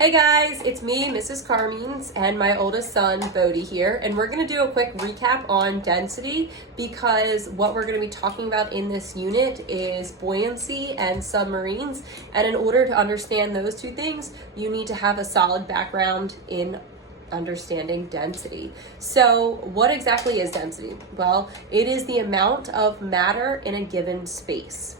Hey guys, it's me, Mrs. Carmeans, and my oldest son, Bodhi here, and we're going to do a quick recap on density because what we're going to be talking about in this unit is buoyancy and submarines, and in order to understand those two things, you need to have a solid background in understanding density. So what exactly is density? Well, it is the amount of matter in a given space.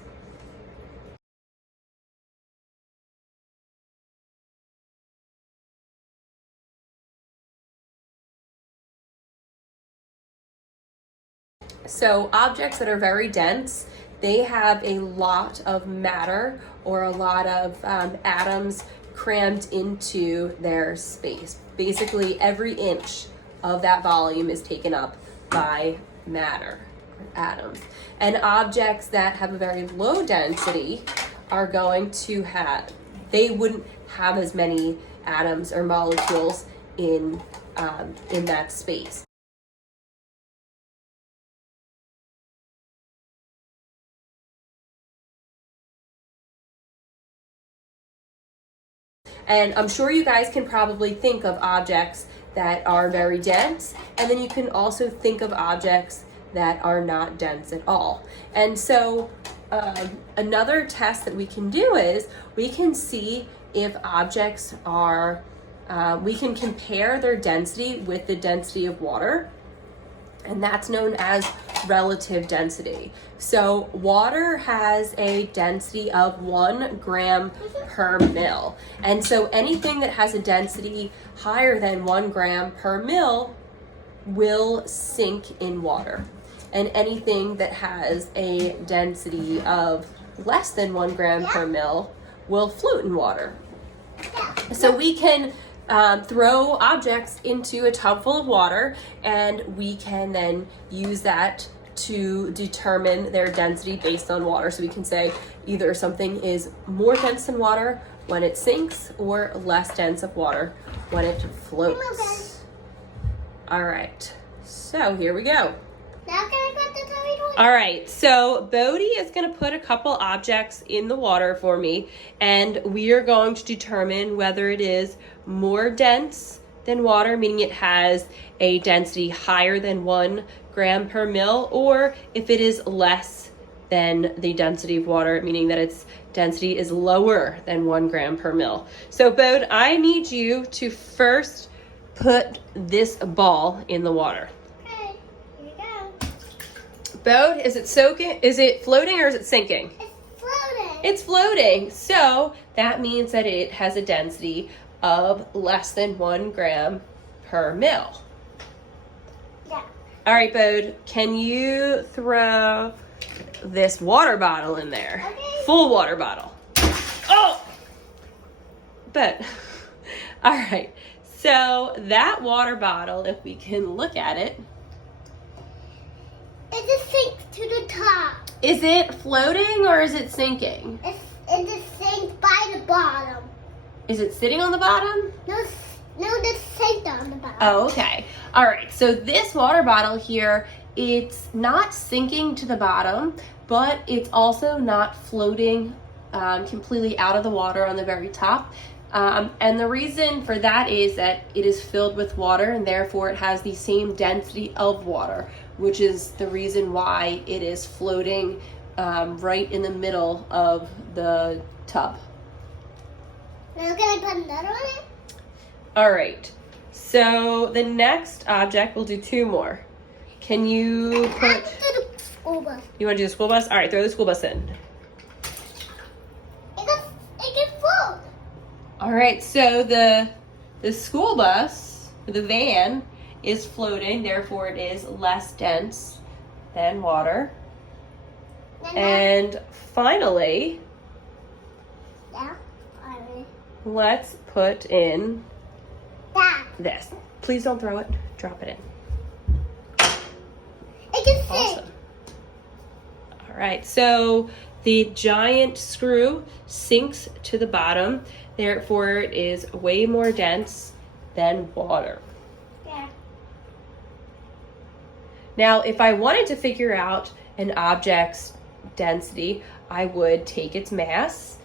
So objects that are very dense, they have a lot of matter or a lot of atoms crammed into their space. Basically, every inch of that volume is taken up by matter, atoms. And objects that have a very low density are going to they wouldn't have as many atoms or molecules in that space. And I'm sure you guys can probably think of objects that are very dense, and then you can also think of objects that are not dense at all. And so another test that we can do is we can see if objects are, we can compare their density with the density of water, and that's known as relative density. So water has a density of 1 gram per mil. And so anything that has a density higher than 1 gram per mil will sink in water. And anything that has a density of less than 1 gram per mil will float in water. So we can throw objects into a tub full of water, and we can then use that to determine their density based on water. So we can say either something is more dense than water when it sinks or less dense of water when it floats. All right, so here we go. Now can I put the toy? All right, so Bodhi is going to put a couple objects in the water for me, and we are going to determine whether it is more dense than water, meaning it has a density higher than 1 gram per mil, or if it is less than the density of water, meaning that its density is lower than 1 gram per mil. So Bodhi, I need you to first put this ball in the water. Bodhi, is it soaking? Is it floating or is it sinking? It's floating. It's floating. So that means that it has a density of less than 1 gram per mil. Yeah. All right, Bodhi, can you throw this water bottle in there? Okay. Full water bottle. Oh! But, all right. So that water bottle, if we can look at it, It just sinks to the top. is it floating or is it sinking? It just sinks by the bottom. Is it sitting on the bottom? No, just sinks on the bottom. Oh, okay. All right. So this water bottle here, it's not sinking to the bottom, but it's also not floating completely out of the water on the very top. And the reason for that is that it is filled with water, and therefore it has the same density of water, which is the reason why it is floating right in the middle of the tub. Now can I put another one in? All right. So the next object, we'll do 2 more. Can you I put... can do the school bus. You want to do the school bus? All right, throw the school bus in. It can float. All right, so the school bus, the van, is floating, therefore it is less dense than water. And finally, Yeah. let's put in That. this. Please don't throw it, drop it in. It can sink. Awesome. All right, so the giant screw sinks to the bottom, therefore it is way more dense than water. Yeah. Now, if I wanted to figure out an object's density, I would take its mass,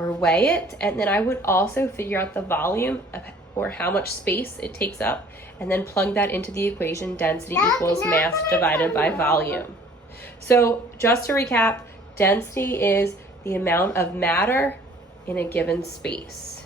or weigh it, and then I would also figure out the volume or how much space it takes up, and then plug that into the equation density equals mass divided by volume. So just to recap, density is the amount of matter in a given space.